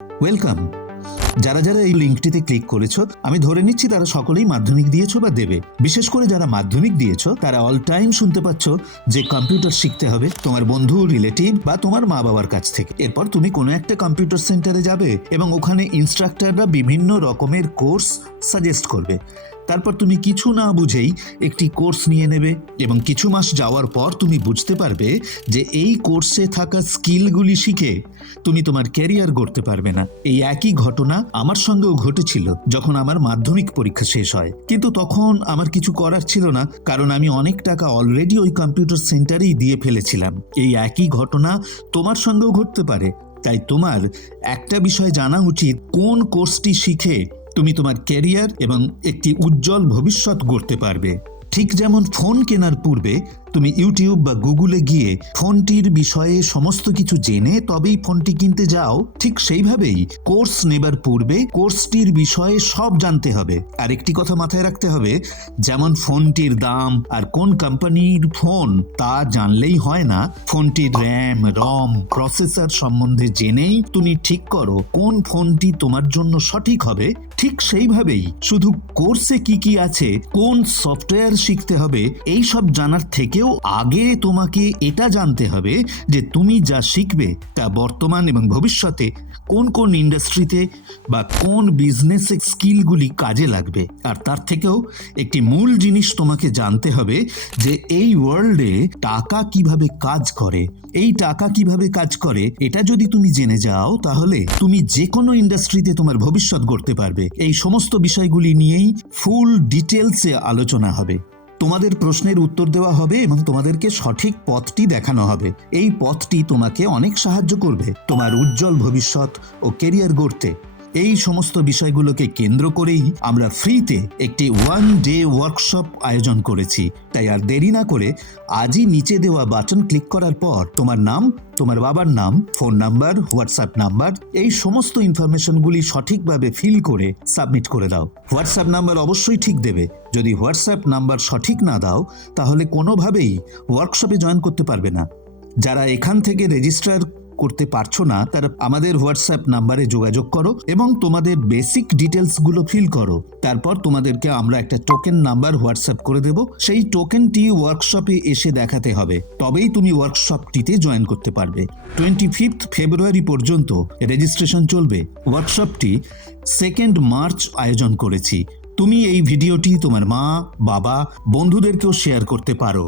Welcome. যারা যারা এই লিঙ্কটিতে ক্লিক করেছো, আমি ধরে নিচ্ছি তারা সকলেই মাধ্যমিক দিয়েছো বা দেবে। বিশেষ করে যারা মাধ্যমিক দিয়েছো তারা অল টাইম শুনতে পাচ্ছ যে কম্পিউটার শিখতে হবে তোমার বন্ধু, রিলেটিভ বা তোমার মা বাবার কাছ থেকে। এরপর তুমি কোনো একটা কম্পিউটার সেন্টারে যাবে এবং ওখানে ইনস্ট্রাক্টররা বিভিন্ন রকমের কোর্স সাজেস্ট করবে। তারপর তুমি কিছু না বুঝেই একটি কোর্স নিয়ে নেবে এবং কিছু মাস যাওয়ার পর তুমি বুঝতে পারবে যে এই কোর্সে থাকা স্কিলগুলি শিখে তুমি তোমার ক্যারিয়ার গড়তে পারবে না। এই একই ঘটনা আমার সঙ্গেও ঘটেছিল যখন আমার মাধ্যমিক পরীক্ষা শেষ হয়। কিন্তু তখন আমার কিছু করার ছিল না, কারণ আমি অনেক টাকা অলরেডি ওই কম্পিউটার সেন্টারেই দিয়ে ফেলেছিলাম। এই একই ঘটনা তোমার সঙ্গেও ঘটতে পারে। তাই তোমার একটা বিষয় জানা উচিত, কোন কোর্সটি শিখে তুমি তোমার ক্যারিয়ার এবং একটি উজ্জ্বল ভবিষ্যৎ গড়তে পারবে। ঠিক যেমন ফোন কেনার পূর্বে তুমি ইউটিউব বা গুগলে গিয়ে ফোনটির বিষয়ে সমস্ত কিছু জেনে তবেই ফোনটি কিনতে যাও, ঠিক সেইভাবেই কোর্স নেবার পূর্বে কোর্সটির বিষয়ে সব জানতে হবে। আর একটি কথা মাথায় রাখতে হবে, যেমন ফোনটির দাম আর কোন কোম্পানির ফোন তা জানলেই হয় না, ফোনটির র্যাম, রম, প্রসেসর সম্বন্ধে জেনেই তুমি ঠিক করো কোন ফোনটি তোমার জন্য সঠিক হবে। ঠিক সেইভাবেই শুধু কোর্সে কি কি আছে, কোন সফটওয়্যার শিখতে হবে, এই সব জানার থেকেও আগে তোমাকে এটা জানতে হবে যে তুমি যা শিখবে তা বর্তমান এবং ভবিষ্যতে কোন কোন ইন্ডাস্ট্রিতে বা কোন বিজনেস স্কিলগুলি কাজে লাগবে। আর তার থেকেও একটি মূল জিনিস তোমাকে জানতে হবে যে এই ওয়ার্ল্ডে টাকা কিভাবে কাজ করে। এই টাকা কিভাবে কাজ করে এটা যদি তুমি জেনে যাও, তাহলে তুমি যে কোনো ইন্ডাস্ট্রিতে তোমার ভবিষ্যৎ গড়তে পারবে। এই সমস্ত বিষয়গুলি নিয়েই ফুল ডিটেলসে আলোচনা হবে। তোমাদের প্রশ্নের উত্তর দেওয়া হবে এবং তোমাদেরকে সঠিক পথটি দেখানো হবে। এই পথটি তোমাকে অনেক সাহায্য করবে তোমার উজ্জ্বল ভবিষ্যৎ ও ক্যারিয়ার গড়তে। এই সমস্ত বিষয়গুলোকে কেন্দ্র করেই আমরা ফ্রিতে একটি 1 ডে ওয়ার্কশপ আয়োজন করেছি। তাই আর দেরি না করে আজই নিচে দেওয়া বাটন ক্লিক করার পর তোমার নাম, তোমার বাবার নাম, ফোন নাম্বার, হোয়াটসঅ্যাপ নাম্বার, এই সমস্ত ইনফরমেশনগুলি সঠিকভাবে ফিল করে সাবমিট করে দাও। হোয়াটসঅ্যাপ নাম্বার অবশ্যই ঠিক দেবে। যদি হোয়াটসঅ্যাপ নাম্বার সঠিক না দাও তাহলে কোনোভাবেই ওয়ার্কশপে জয়েন করতে পারবে না। যারা এখান থেকে রেজিস্টার করতে পারছো না তারা আমাদের হোয়াটসঅ্যাপ নাম্বারে যোগাযোগ করো এবং তোমাদের বেসিক ডিটেলসগুলো ফিল করো। তারপর তোমাদেরকে আমরা একটা টোকেন নাম্বার হোয়াটসঅ্যাপ করে দেব। সেই টোকেনটি ওয়ার্কশপে এসে দেখাতে হবে, তবেই তুমি ওয়ার্কশপটিতে জয়েন করতে পারবে। 25 ফেব্রুয়ারি পর্যন্ত রেজিস্ট্রেশন চলবে। ওয়ার্কশপটি 2 মার্চ আয়োজন করেছি। তুমি এই ভিডিওটি তোমার মা, বাবা, বন্ধুদেরকেও শেয়ার করতে পারো।